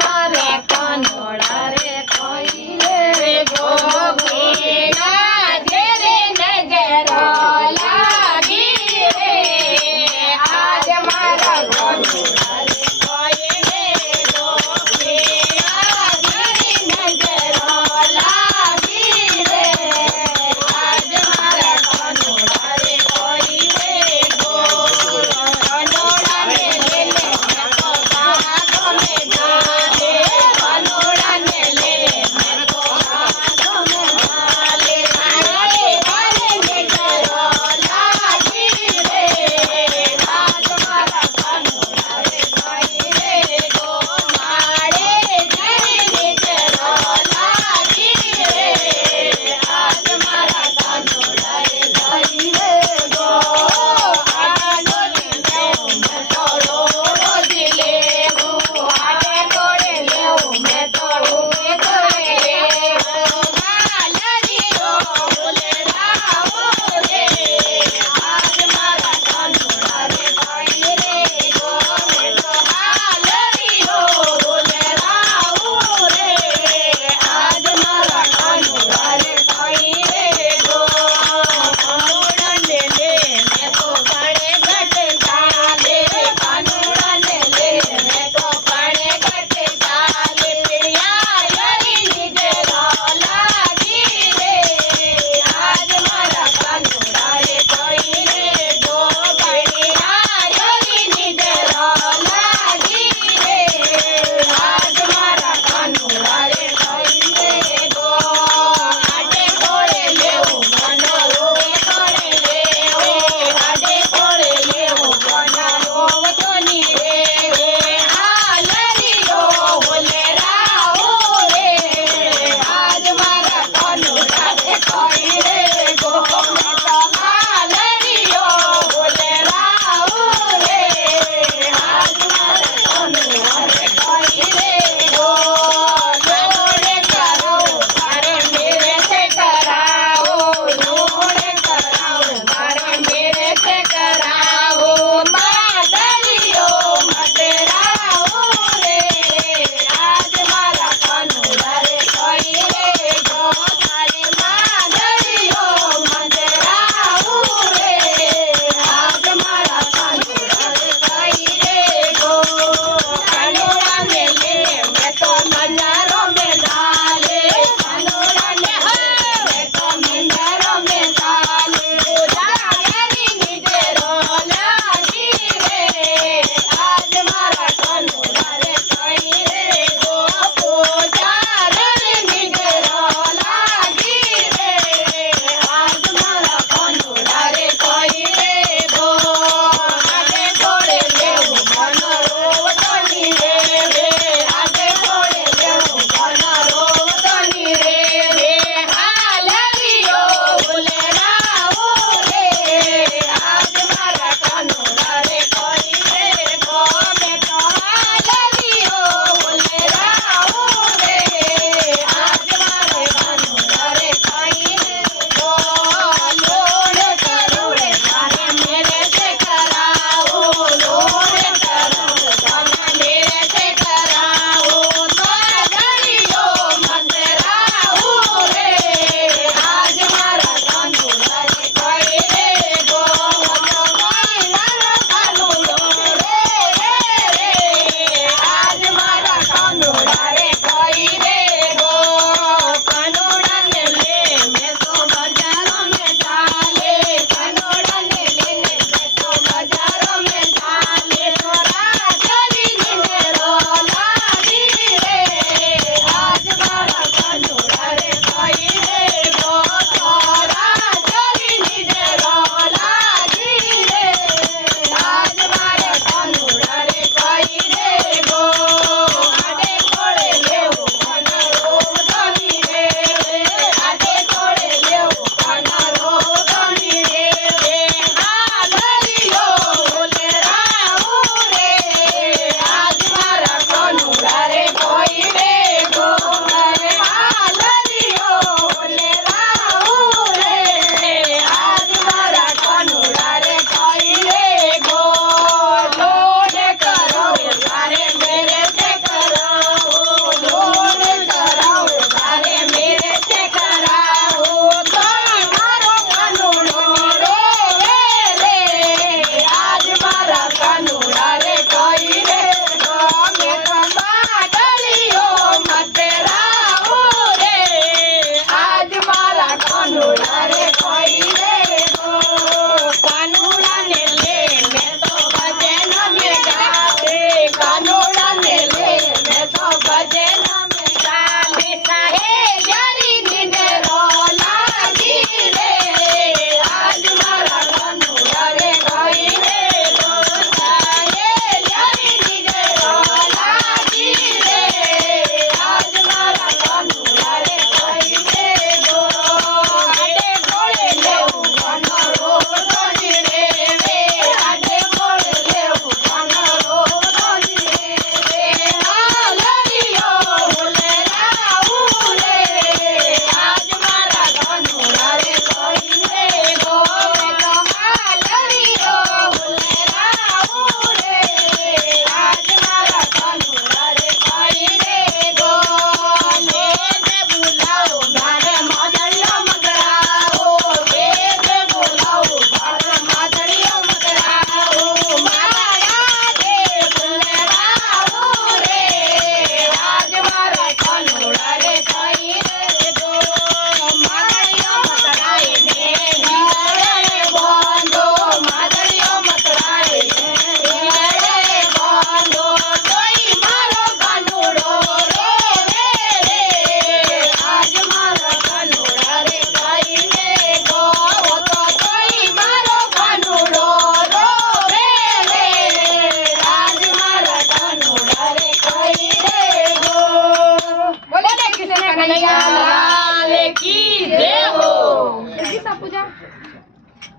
મારે કનોડા રે કોઈને ગોપીના જેરે નજરો લાગી રે આજ મારા કનોડા રે કોઈને ગોપીના જેરે નજરો લાગી રે આજ મારા કનોડા રે કોઈને કનોડા ને લેલે કનોડા ને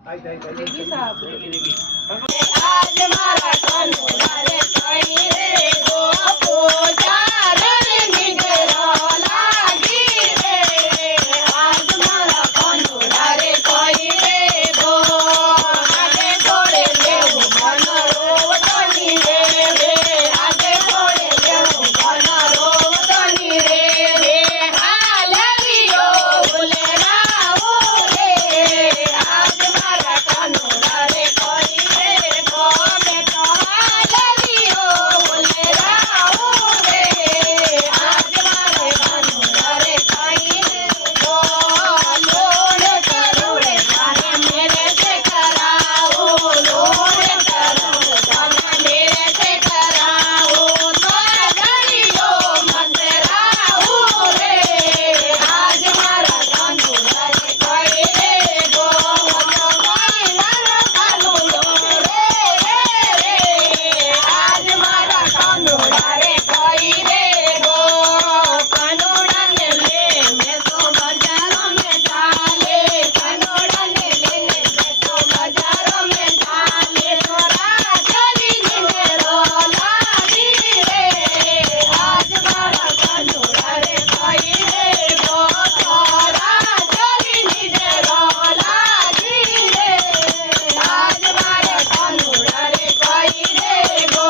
આજ મારા કનુડા રે કઈ રે ગોપો ચારણ નીકળો લાગી રે આજ મારા કનુડા રે કઈ રે ગો આજે થોડે લેવું મનરો તની રે આજે થોડે લેવું મનરો તની રે હાલવીઓ બોલે રાહુ રે આજ મારા કનુડા રે કઈ રે ગો મે તો હાલવીઓ બોલે રાહુ રે આજ મારા કનુડા રે કઈ રે ગો લોડ કરું રે જાને મેરે से कराओ लोड करूं जाने मेरे से कराओ तो घड़ियो मत राहू रे आज मारा कनुड़ा रे कई रे गो तो मारा कनुड़ो रे आज मारा कनुड़ा रे कई रे गो कनुड़ा ने ले मैं तो बाजारों में डाले कनुड़ा ने ले मैं तो बाजारों में डाले तोरा चली निमेरो लागी रे आज मारा कनुड़ा रे कई रे गो तोरा चली निमेरो लागी रे आज मारा कनुड़ा रे कई रे गो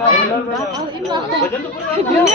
ભજન તો પૂરું